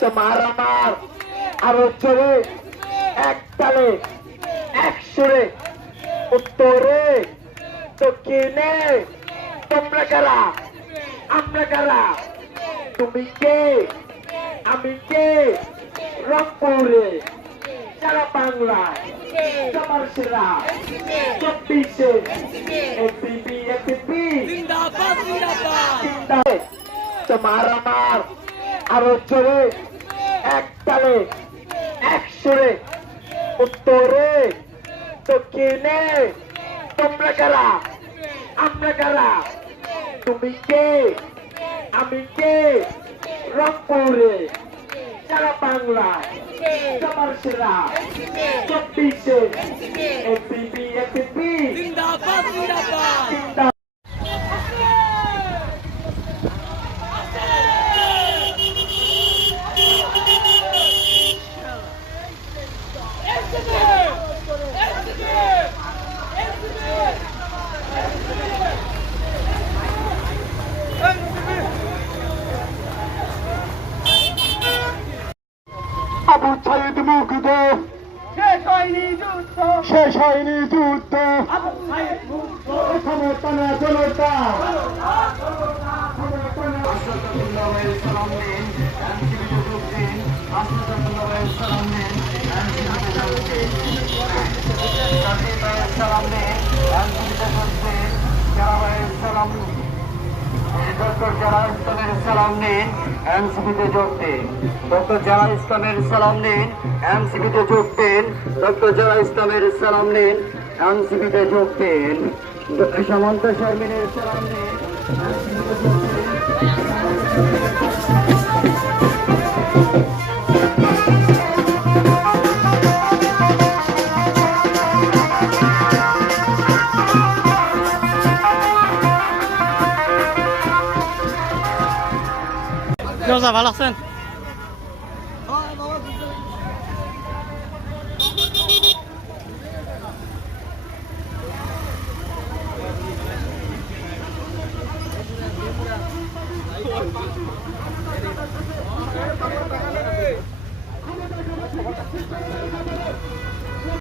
তোমার আমার আরও জোরে, এক তালে, এক সুরে, উত্তরে, দক্ষিণে, তোমরা কারা? আমরা কারা? তুমি কে? আমি কে? রংপুরে, সারা বাংলায়, সবার সেরা, চব্বিশে, এপিপি এপিপি। জিন্দাবাদ তোমার আমার আরও জোরে এক তালে, এক সুরে, উত্তরে দক্ষিণে তোমরা কারা? আমরা কারা? তুমি কে? আমি কে? রংপুরে, সারা সেরা, চব্বিশে আবু সাইদ মুগ্ধ। শেষ হয়নি যুদ্ধ। শেষ হয়নি যুদ্ধ। আবু সাইদ মুগ্ধ। ক্ষমতা না জনতা। ডক্টর জালা ইসলামের সালাম নিন, এনসিপিতে যোগ দিন। ডক্টর জালা ইসলামের সালাম নিন, এনসিপিতে যোগ দিন। ডক্টর জালা ইসলামের সালাম নিন, এনসিপিতে যোগ দিন। সামন্ত শর্মিনের সালাম নিন। নজা ভালো আছেন